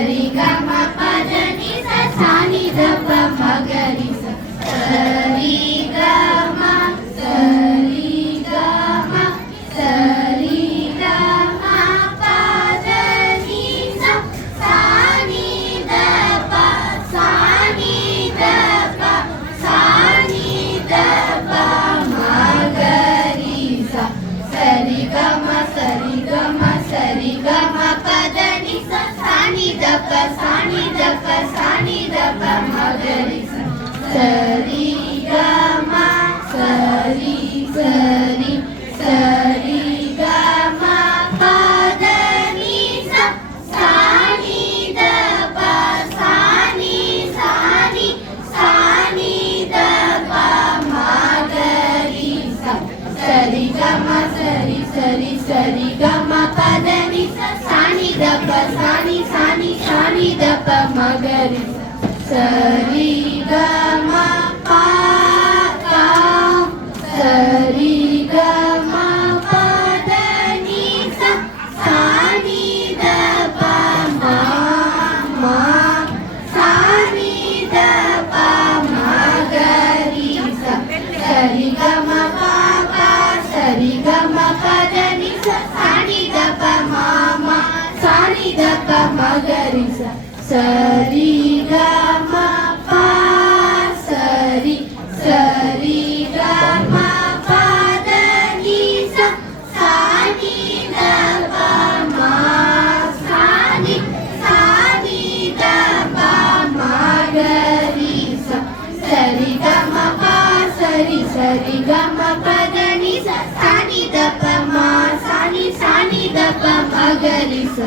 சரி கம பத நி ச சானி தப மகரி ச சரி கம சரி கம சரி கம பத நி ச சானி தப சானி தப சானி தப மகரி ச சரி கம சரி கம சரி கம பத நி ச சானி தப சானி தப சானி தப மகரி ச சரி கம சரி சரி சரி கம பத நி ச சானி தப சானி சானி சானி தப மகரி ச சரி கம சரி சரி சரி கம பத நி ச சானி தப சானி சானி சானி தப மகரி ச சரி கம பா சரி கம பத நி ச சானி தப மா சானி தப மகரி ச சரி கம பா சரி கம பத நி ச சானி தப மா சானி தப மகரி ச சரி கம பா சரி சரி கம பத நி ச சானி தப மா சானி சானி தப மகரி ச சரி கம பா சரி சரி கம பத நி ச சானி தப மா சானி சானி தப மகரி ச